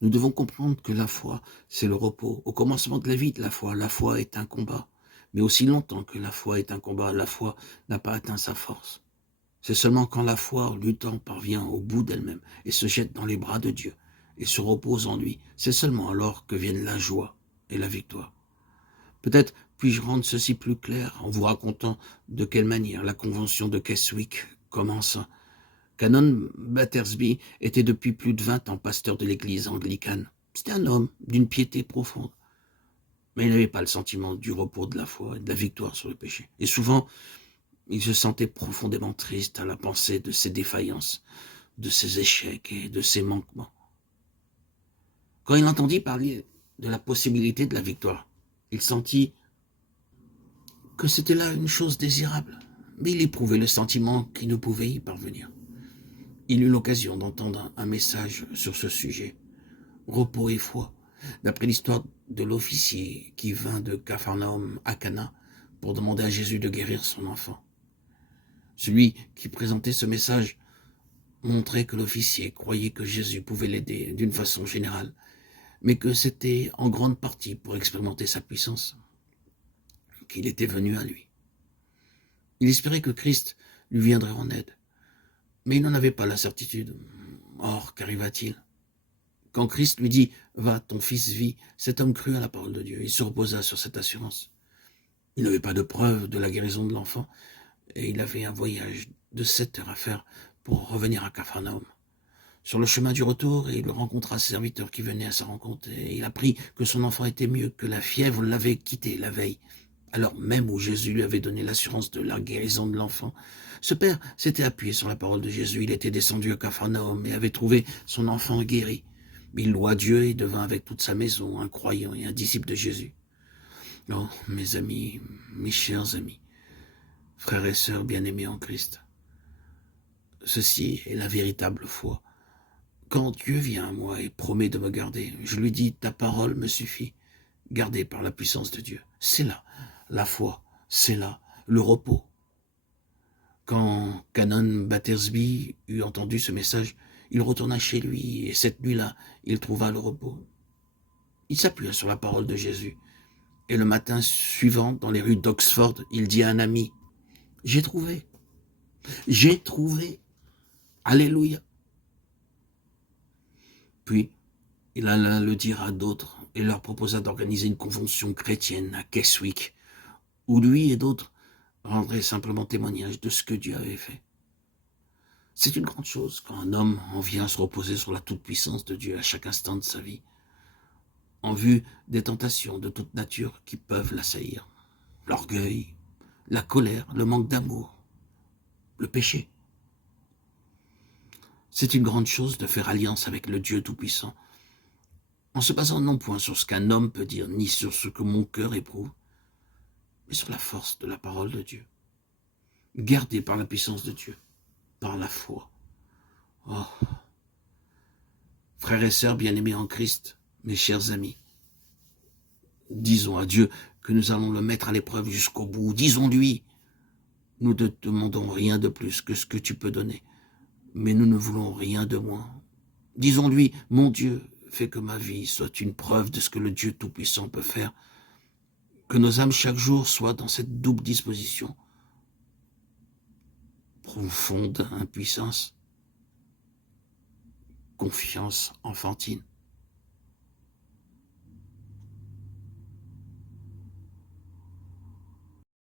Nous devons comprendre que la foi, c'est le repos. Au commencement de la vie de la foi est un combat. Mais aussi longtemps que la foi est un combat, la foi n'a pas atteint sa force. C'est seulement quand la foi, luttant, parvient au bout d'elle-même et se jette dans les bras de Dieu et se repose en lui, c'est seulement alors que viennent la joie et la victoire. Peut-être puis-je rendre ceci plus clair en vous racontant de quelle manière la convention de Keswick commença. Canon Battersby était depuis plus de 20 ans pasteur de l'église anglicane. C'était un homme d'une piété profonde, mais il n'avait pas le sentiment du repos de la foi et de la victoire sur le péché. Et souvent, il se sentait profondément triste à la pensée de ses défaillances, de ses échecs et de ses manquements. Quand il entendit parler de la possibilité de la victoire, il sentit que c'était là une chose désirable, mais il éprouvait le sentiment qu'il ne pouvait y parvenir. Il eut l'occasion d'entendre un message sur ce sujet, repos et foi, d'après l'histoire de l'officier qui vint de Capharnaüm à Cana pour demander à Jésus de guérir son enfant. Celui qui présentait ce message montrait que l'officier croyait que Jésus pouvait l'aider d'une façon générale, mais que c'était en grande partie pour expérimenter sa puissance qu'il était venu à lui. Il espérait que Christ lui viendrait en aide, mais il n'en avait pas la certitude. Or, qu'arriva-t-il? Quand Christ lui dit « Va, ton fils vit », cet homme crut à la parole de Dieu. Il se reposa sur cette assurance. Il n'avait pas de preuve de la guérison de l'enfant, et il avait un voyage de 7 heures à faire pour revenir à Capharnaüm. Sur le chemin du retour, il rencontra ses serviteurs qui venaient à sa rencontre, et il apprit que son enfant était mieux, que la fièvre l'avait quitté la veille. Alors même où Jésus lui avait donné l'assurance de la guérison de l'enfant, ce père s'était appuyé sur la parole de Jésus. Il était descendu à Capharnaüm et avait trouvé son enfant guéri. Il loua Dieu et devint avec toute sa maison un croyant et un disciple de Jésus. Oh, mes amis, mes chers amis, frères et sœurs bien-aimés en Christ, ceci est la véritable foi. Quand Dieu vient à moi et promet de me garder, je lui dis, ta parole me suffit, gardée par la puissance de Dieu. C'est là la foi, c'est là le repos. Quand Canon Battersby eut entendu ce message, il retourna chez lui et cette nuit-là, il trouva le repos. Il s'appuya sur la parole de Jésus. Et le matin suivant, dans les rues d'Oxford, il dit à un ami, « J'ai trouvé, alléluia ». Puis, il alla le dire à d'autres et leur proposa d'organiser une convention chrétienne à Keswick, où lui et d'autres rendraient simplement témoignage de ce que Dieu avait fait. C'est une grande chose quand un homme en vient à se reposer sur la toute-puissance de Dieu à chaque instant de sa vie, en vue des tentations de toute nature qui peuvent l'assaillir. L'orgueil, la colère, le manque d'amour, le péché. C'est une grande chose de faire alliance avec le Dieu Tout-Puissant, en se basant non point sur ce qu'un homme peut dire, ni sur ce que mon cœur éprouve, mais sur la force de la parole de Dieu, gardée par la puissance de Dieu, par la foi. Oh, frères et sœurs bien-aimés en Christ, mes chers amis, disons à Dieu que nous allons le mettre à l'épreuve jusqu'au bout. Disons-lui, nous ne te demandons rien de plus que ce que tu peux donner, mais nous ne voulons rien de moins. Disons-lui, mon Dieu, fais que ma vie soit une preuve de ce que le Dieu Tout-Puissant peut faire, que nos âmes chaque jour soient dans cette double disposition, profonde impuissance, confiance enfantine.